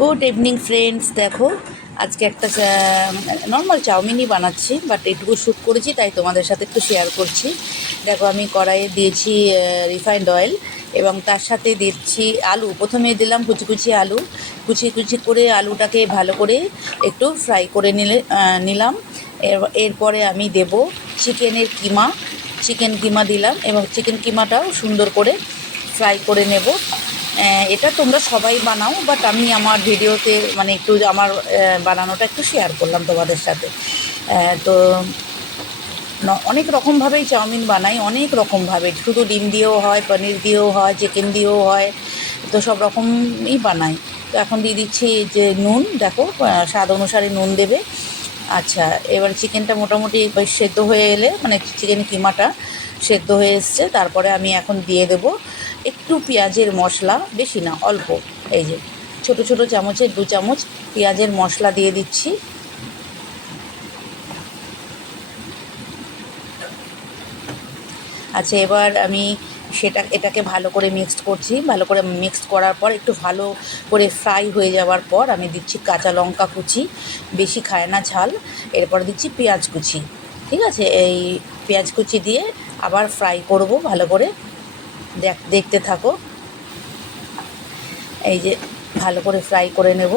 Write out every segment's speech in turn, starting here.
Good evening friends. দেখো আজকে একটা নর্মাল চাউমিনই বানাচ্ছি, বাট এটুকু শ্যুট করেছি তাই তোমাদের সাথে একটু শেয়ার করছি। দেখো আমি কড়াইয়ে দিয়েছি রিফাইন্ড অয়েল এবং তার সাথে দিচ্ছি আলু। প্রথমে দিলাম কুচি কুচি আলু, কুচি কুচি করে আলুটাকে ভালো করে একটু ফ্রাই করে নিলাম। এরপরে আমি দেব চিকেনের কিমা। চিকেন কিমা দিলাম এবং চিকেন কিমাটাও সুন্দর করে ফ্রাই করে নেব। এটা তোমরা সবাই বানাও, বাট আমি আমার ভিডিওতে মানে একটু আমার বানানোটা একটু শেয়ার করলাম তোমাদের সাথে। তো অনেক রকমভাবেই চাউমিন বানাই, অনেক রকমভাবে, শুধু ডিম দিয়েও হয়, পনির দিয়েও হয়, চিকেন দিয়েও হয়, তো সব রকমই বানাই। তো এখন দিয়ে দিচ্ছি যে নুন, দেখো স্বাদ অনুসারে নুন দেবে। আচ্ছা, এবার চিকেনটা মোটামুটি সেদ্ধ হয়ে এলে, মানে চিকেন কিমাটা সেদ্ধ হয়ে এসছে, তারপরে আমি এখন দিয়ে দেব একটু পেঁয়াজের মশলা, বেশি না অল্প, এই যে ছোটো ছোটো চামচে 2 চামচ পেঁয়াজের মশলা দিয়ে দিচ্ছি। আচ্ছা, এবার আমি এটাকে ভালো করে মিক্সড করছি। ভালো করে মিক্সড করার পর একটু ভালো করে ফ্রাই হয়ে যাওয়ার পর আমি দিচ্ছি কাঁচা লঙ্কা কুচি, বেশি খায় না ঝাল। এরপর দিচ্ছি পেঁয়াজ কুচি। ঠিক আছে, এই পেঁয়াজ কুচি দিয়ে আবার ফ্রাই করব ভালো করে। দেখতে থাকো, এই যে ভালো করে ফ্রাই করে নেব।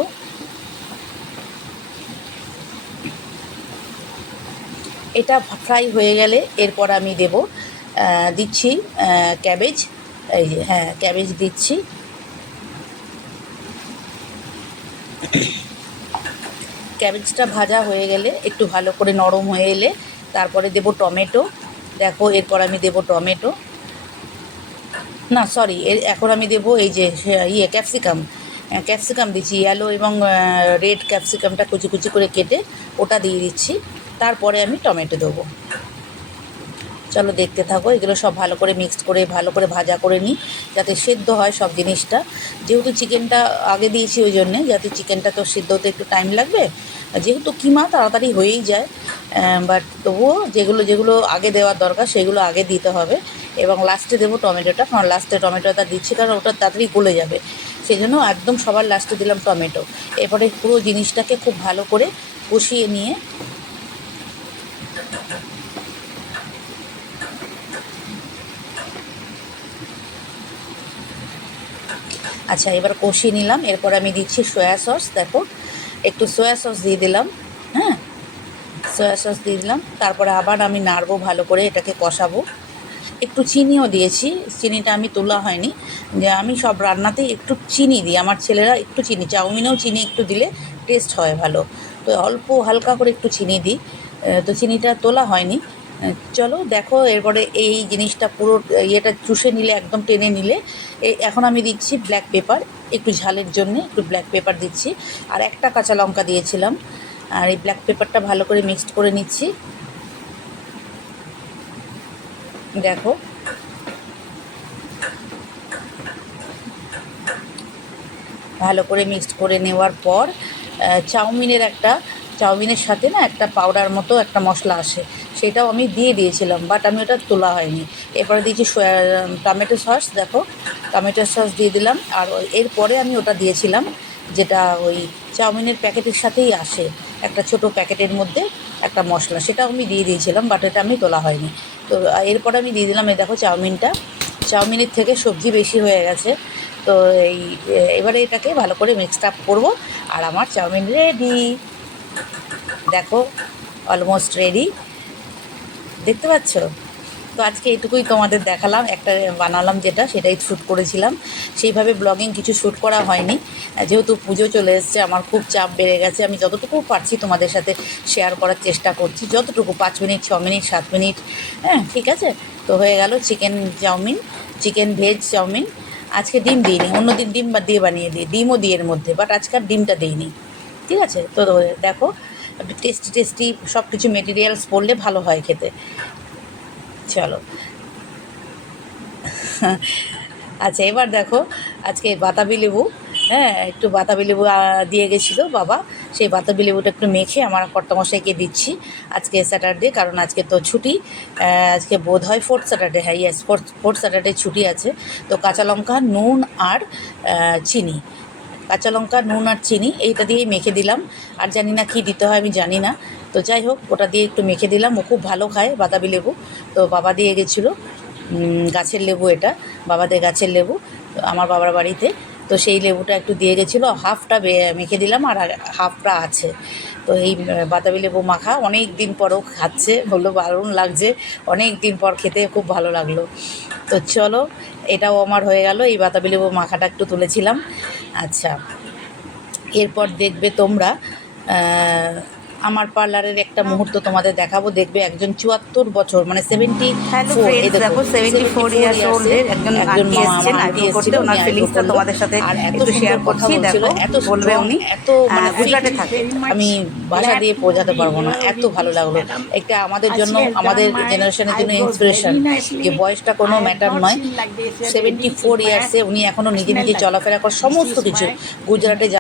এটা ফ্রাই হয়ে গেলে এরপর আমি দিচ্ছি ক্যাবেজ। এই যে হ্যাঁ, ক্যাবেজ দিচ্ছি। ক্যাবেজটা ভাজা হয়ে গেলে, একটু ভালো করে নরম হয়ে এলে তারপরে দেব টমেটো। দেখো এরপর আমি দেব টমেটো, না সরি, এখন আমি দেব এই যে ক্যাপসিকাম। ক্যাপসিকাম দিচ্ছি, ইয়েলো এবং রেড ক্যাপসিকামটা কুচি কুচি করে কেটে ওটা দিয়ে দিচ্ছি। তারপরে আমি টমেটো দেবো। চলো দেখতে থাকো, এগুলো সব ভালো করে মিক্সড করে ভালো করে ভাজা করে নিই, যাতে সেদ্ধ হয় সব জিনিসটা। যেহেতু চিকেনটা আগে দিয়েছি ওই জন্যে, যাতে চিকেনটা তো সেদ্ধ হতে একটু টাইম লাগবে। যেহেতু কিমা তাড়াতাড়ি হয়েই যায়, বাট তবুও যেগুলো যেগুলো আগে দেওয়ার দরকার সেগুলো আগে দিতে হবে। এবং লাস্টে দেবো টমেটোটা, কারণ লাস্টে টমেটোটা দিচ্ছি কারণ ওটা তাড়াতাড়ি গলে যাবে, সেই জন্য একদম সবার লাস্টে দিলাম টমেটো। এরপরে পুরো জিনিসটাকে খুব ভালো করে কষিয়ে নিয়ে, আচ্ছা এবার কষিয়ে নিলাম। এরপর আমি দিচ্ছি সয়া সস। দেখো একটু সয়া সস দিয়ে দিলাম, হ্যাঁ সয়া সস দিয়ে দিলাম। তারপরে আবার আমি নাড়বো, ভালো করে এটাকে কষাবো। একটু চিনিও দিয়েছি, চিনিটা আমি তোলা হয়নি, যে আমি সব রান্নাতেই একটু চিনি দিই। আমার ছেলেরা একটু চিনি, চাউমিনেও চিনি একটু দিলে টেস্ট হয় ভালো, তো অল্প হালকা করে একটু চিনি দিই। তো চিনিটা তোলা হয়নি। চলো দেখো, এরপরে এই জিনিসটা পুরো ইয়েটা চুষে নিলে, একদম টেনে নিলে, এখন আমি দিচ্ছি ব্ল্যাক পেপার। একটু ঝালের জন্যে একটু ব্ল্যাক পেপার দিচ্ছি, আর একটা কাঁচা লঙ্কা দিয়েছিলাম। আর এই ব্ল্যাক পেপারটা ভালো করে মিক্সড করে নিচ্ছি। দেখো ভালো করে মিক্সড করে নেওয়ার পর চাউমিনের সাথে না একটা পাউডার মতো একটা মশলা আসে, সেটাও আমি দিয়ে দিয়েছিলাম, বাট আমি ওটা তোলা হয়নি। এরপরে দিয়েছি টমেটো সস। দেখো টমেটো সস দিয়ে দিলাম, আর এরপরে আমি ওটা দিয়েছিলাম যেটা ওই চাউমিনের প্যাকেটের সাথেই আসে, একটা ছোট প্যাকেটের মধ্যে একটা মশলা, সেটাও আমি দিয়ে দিয়েছিলাম, বাট এটা আমি তোলা হয়নি। তো এরপরে আমি দিয়ে দিলাম, এই দেখো চাউমিনের থেকে সবজি বেশি হয়ে গেছে। তো এবারে এটাকে ভালো করে মিক্সড আপ করবো, আর আমার চাউমিন রেডি। দেখো অলমোস্ট রেডি, দেখতে পাচ্ছ? তো আজকে এটুকুই তোমাদের দেখালাম, একটা বানালাম যেটা, সেটাই শ্যুট করেছিলাম। সেইভাবে ব্লগিং কিছু শ্যুট করা হয়নি, যেহেতু পুজো চলে এসছে, আমার খুব চাপ বেড়ে গেছে। আমি যতটুকু পারছি তোমাদের সাথে শেয়ার করার চেষ্টা করছি, যতটুকু 5 মিনিট 6 মিনিট 7 মিনিট, হ্যাঁ ঠিক আছে। তো হয়ে গেল chicken chow mein, chicken veg chow mein. আজকে ডিম দিইনি, অন্যদিন ডিম দিয়ে বানিয়ে দিই, ডিমও দিই এর মধ্যে, বাট আজকে আর ডিমটা দিইনি। ঠিক আছে, তো দেখো টেস্টি টেস্টি সব কিছু মেটেরিয়ালস পড়লে ভালো হয় খেতে। চলো আচ্ছা, এবার দেখো আজকে বাতাবি লেবু, হ্যাঁ একটু বাতাবি লেবু দিয়ে গেছিলো বাবা, সেই বাতাবি লেবুটা একটু মেখে আমার কর্তামশাইকে দিচ্ছি। আজকে স্যাটারডে, কারণ আজকে তো ছুটি, আজকে বোধ হয় 4th স্যাটারডে, হ্যাঁ ইয়েস 4th স্যাটারডে ছুটি আছে। তো কাঁচা লঙ্কা, নুন আর চিনি, কাঁচা লঙ্কা, নুন আর চিনি এইটা দিয়েই মেখে দিলাম। আর জানি না কী দিতে হয়, আমি জানি না। তো যাই হোক, ওটা দিয়ে একটু মেখে দিলাম। ও খুব ভালো খায় বাতাবি লেবু। তো বাবা দিয়ে গেছিলো গাছের লেবু, এটা বাবাদের গাছের লেবু আমার বাবার বাড়িতে। তো সেই লেবুটা একটু দিয়ে গেছিলো, হাফটা মেখে দিলাম আর হাফটা আছে। তো এই বাতাবি লেবু মাখা অনেক দিন পরও খাচ্ছে, বললো দারুণ লাগছে, অনেক দিন পর খেতে খুব ভালো লাগলো। তো চলো, এটাও আমার হয়ে গেল, এই বাতাবি লেবু মাখাটা একটু তুলেছিলাম। আচ্ছা, এরপর দেখবে তোমরা আমার পার্লারের একটা মুহূর্ত তোমাদের দেখাবো। দেখবে একজন 74 বছর, মানে 74, এই দেখো 74 ইয়ার্স ওল্ডের একজন আন্টি এসেছেন আইব্রো করতে। ওনার ফিলিংসটা তোমাদের সাথে আর এত একটু শেয়ার সুন্দর কথা করছি। বলছিল, দেখো, এত বলবে উনি এত মানে গুজরাটে থাকে। আমি ভাষা দিয়ে বোঝাতে পারবো না, এত ভালো লাগলো। একটা আমাদের জন্য, আমাদের জেনারেশনের জন্য ইন্সপিরেশন, যে বয়সটা কোনো ম্যাটার নয়। 74 ইয়ার্সে উনি এখনও নিজে নিজে চলাফেরা করে সমস্ত কিছু। গুজরাটে